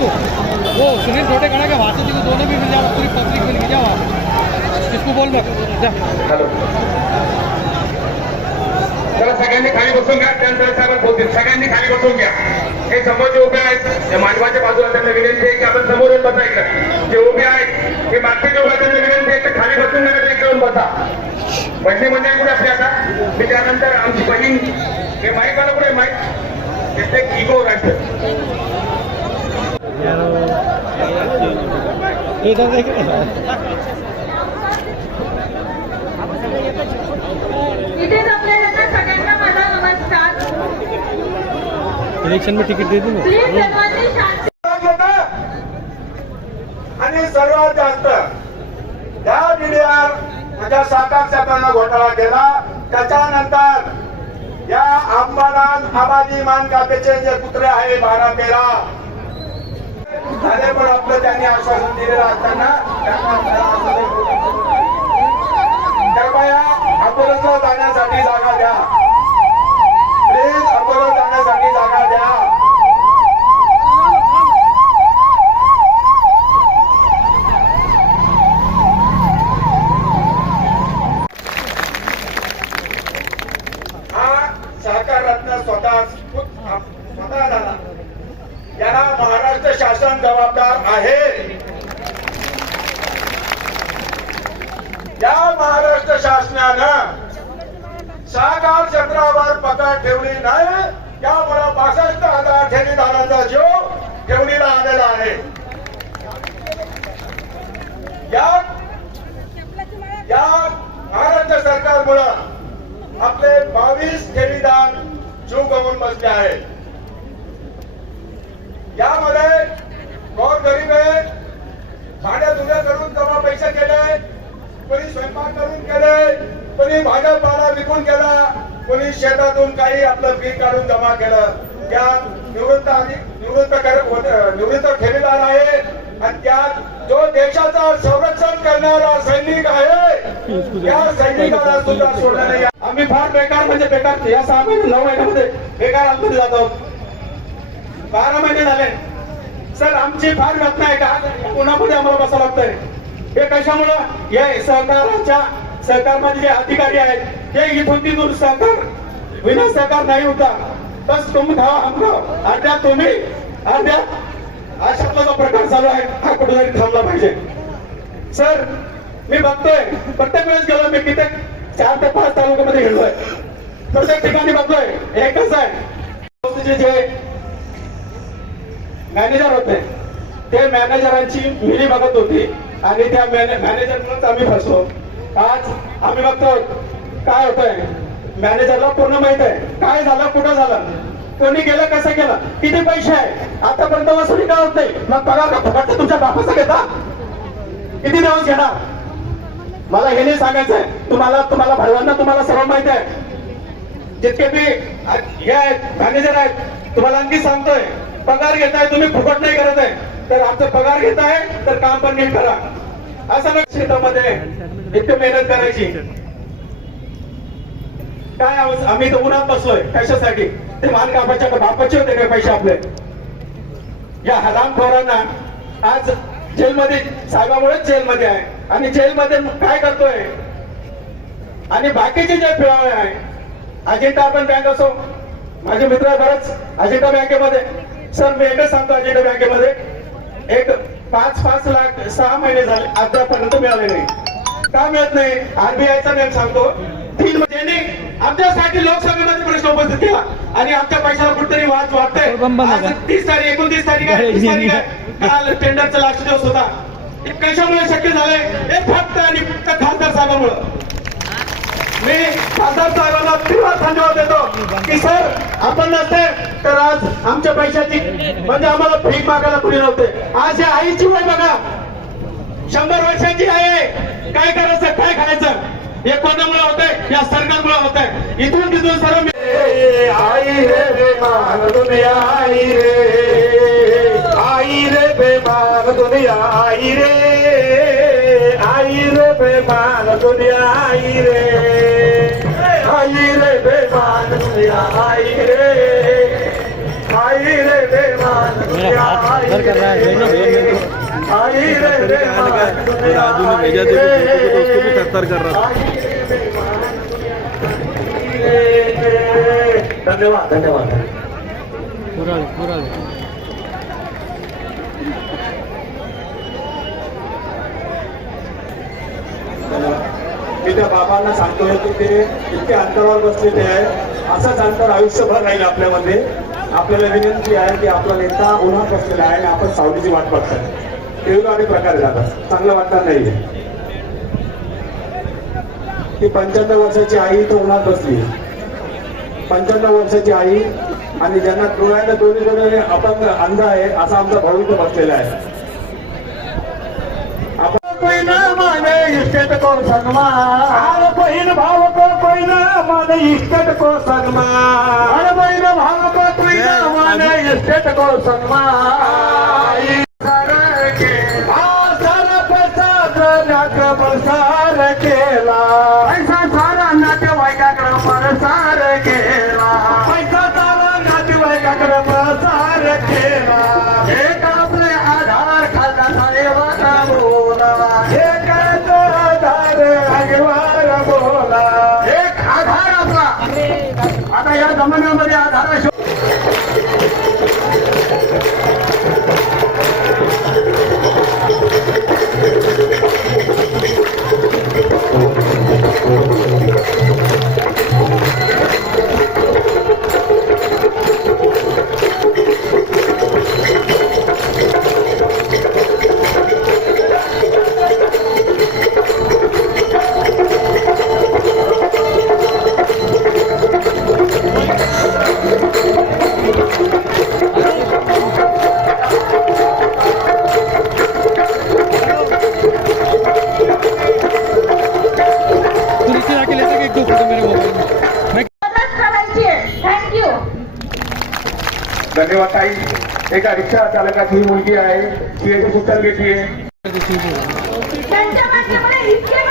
तो वो सुनील छोटे खड़ा के वहाँ से दोनों भी मिल जाओ, पूरी पब्लिक मिल गई जाओ, इसको बोल मत जा। चला सगळ्यांनी खाली बसून घ्या. त्यानंतर साहेब बोलतील. सगळ्यांनी खाली बसून घ्या. हे समोर जे उभे आहेत या मानवाच्या बाजूला त्यांना विनंती आहे की आपण समोर येऊन बसा. इकडे जे उभे आहेत हे मागचे जे उभे आहेत त्यांना विनंती आहे की खाली बसून घ्या, इकडे येऊन बसा. पहिली म्हणजे कुठे आपली आता मी त्यानंतर आमची बहीण हे माईक वाला कुठे माईक ते इगो राष्ट्र इथेच आपल्याला सगळ्यांना माझा नमस्कार. इलेक्शन में टिकट दे दूंगा. प्लीज सर्वांनी शांती. आणि सर्वात जास्त या मीडियावर म्हणजे साखर क्षेत्रानं घोटाळा केला. त्याच्यानंतर या अंबादास आबादी मानकापेचे जे पुत्र आहे 12-13 झाले, पण आपलं त्यांनी आश्वासन दिलेलं असताना कृपया अकोल्याला जाण्यासाठी जागा द्या. प्लीज अकोला जाण्यासाठी जागा द्या. सहकार रत्न स्वतः झाला, याला महाराष्ट्र शासन जबाबदार आहे. या महाराष्ट्र शासनानं सहकार क्षेत्रावर पकड ठेवली नाही, त्यामुळे 62,000 ठेवीदारांचा जीव ठेवणीला आलेला आहे. या महाराष्ट्र सरकारमुळे आपले 22 ठेवीदार जीव गमावून बसले आहेत. यामध्ये कोण गरीब आहे, भाड्या धुण्या करून जमा पैसे केले, कोणी स्वयंपाक करून केले, कोणी भाजीपाला विकून केला, कोणी शेतातून काही आपलं पीक काढून जमा केलं. त्या निवृत्त ठेवीदार आहे आणि त्यात जो देशाचं संरक्षण करणारा सैनिक आहे त्या सैनिकाला सुद्धा सोडलं नाही. आम्ही फार बेकार म्हणजे बेकार या 6 महिने 9 महिन्यामध्ये बेकार आतमध्ये जातो. 12 महिने झाले सर, आमची फार व्यथा आहे का पुण्यामध्ये आम्हाला बसावं लागतंय. हे कशामुळं हे सहकारमध्ये जे अधिकारी आहेत ते इथून तिथून सहकार विना सहकार नाही होता. बस तुम्ही खावा हमको अर्ध्या तुम्ही अर्ध्या अशातला जो प्रकार चालू आहे हा कुठेतरी थांबला पाहिजे. सर मी बघतोय प्रत्येक वेळेस गेलो मी किती 4 ते 5 तालुक्यामध्ये गेलोय, प्रत्येक ठिकाणी बघतोय एकच आहे. जे मॅनेजर होते ते मॅनेजरांची मिली बघत होती आणि त्या मॅनेजरमुळेच आम्ही फसलो. आज आम्ही बघतो काय होतंय, मॅनेजरला पूर्ण माहित आहे काय झालं, कुठं झालं, कोणी गेलं, कसं केलं, किती पैसे आहे, आतापर्यंत वसुली का होत नाही. मग पगार का फक्त तुमच्या बापाचा घेता, किती दिवस घेणार. मला हे नाही सांगायचंय तुम्हाला भाईवांना तुम्हाला सर्व माहिती आहे. जितके बी हे आहेत मॅनेजर आहेत तुम्हाला आणखी सांगतोय, पगार घेताय तुम्ही फुकट नाही करत आहे, तर आमचा पगार घेताय तर काम पण नीट करा. असं नाही शेतामध्ये इतकी मेहनत करायची काय. आम्ही तर उन्हात बसलोय कशासाठी, ते मान कापाच्या बापाचे होते काय पैसे आपले. या हरामखोरांना आज जेलमध्ये साहेबामुळेच जेलमध्ये आहे आणि जेलमध्ये काय करतोय. आणि बाकीचे जे फिराळे आहे अजिंठा आपण बँक असो, माझे मित्र बरेच अजिंठा बँकेमध्ये. सर मी एकच सांगतो, अजिंठा बँकेमध्ये एक 5-5 लाख 6 महिने झाले आतापर्यंत मिळाले नाही. का मिळत नाही, आरबीआयचा नेम सांगतो 3 महिने आमच्यासाठी लोकसभेमध्ये प्रश्न उपस्थित केला आणि आमच्या पैशाला कुठेतरी वाद वाटतंय. 30 तारीख 29 तारीख आहे, 30 तारीख आहे, काल टेंडरचा लास्ट दिवस होता. हे कशामुळे शक्य झालंय, हे फक्त आणि फक्त खासदार साहेबांमुळे. मी खासदार साहेबांना तीव्र धन्यवाद देतो की सर आपण नसते तर आज आमच्या पैशाची म्हणजे आम्हाला भीक मागायला कुणी नव्हते. आज या आईची वय बघा 100 वर्षाची आहे, काय करायचं काय खायचं हे कोणामुळे होतंय, या सरकारमुळे होतंय. इथून तिथून सर्व आई रे बेमान दुनिया आई रे, आई रे बेमान दुनिया आई रे, आई रे बेमान दुनिया आई रे, आई रे बेमान दुनिया आई रे, आई रे बेमान मेरा हाथ इधर कर रहा है दोनों भैया मेरे को आई रे बेमान राजू ने भेजा थे तो उसको भी तरतर कर रहा था। धन्यवाद धन्यवाद। पूरा मी त्या बाबांना सांगतोय की ते इतके अंतरावर बसलेले आहे, असंच अंतर आयुष्यभर राहील आपल्यामध्ये. आपल्याला विनंती आहे की आपला नेता उन्हात बसलेला आहे आणि आपण सावलीची वाट बघताय. आणि प्रकारे जातात, चांगलं वाटणार नाहीये. ती 95 वर्षाची आई इथं उन्हात बसली, 95 वर्षाची आई, आणि ज्यांना डोळ्याने दोन्ही आपण अंध आहे असा आमचा भाऊ इथं बसलेला आहे. कोई न माने इष्ट को सन्मान, बहन भाव को कोई न माने इष्ट को सन्मान, अरे बहन भाव को कोई न माने इष्ट को सन्मान. प्रसार केला पैसा सारा नातेवाईकाकडे प्रसार केला, पैसा सारा नातेवाईकाकडे प्रसार केला. एक आपले आधार खाल्ला साहेबाचा बोला, एक आधार आगवार बोला, एक आधार आपला. आता या जमान्यामध्ये आधार धन्यवाद ताई. एका रिक्षा चालकाची मुलगी आहे, ती याचे सूचना घेते. त्यांच्या माध्यमाने इतके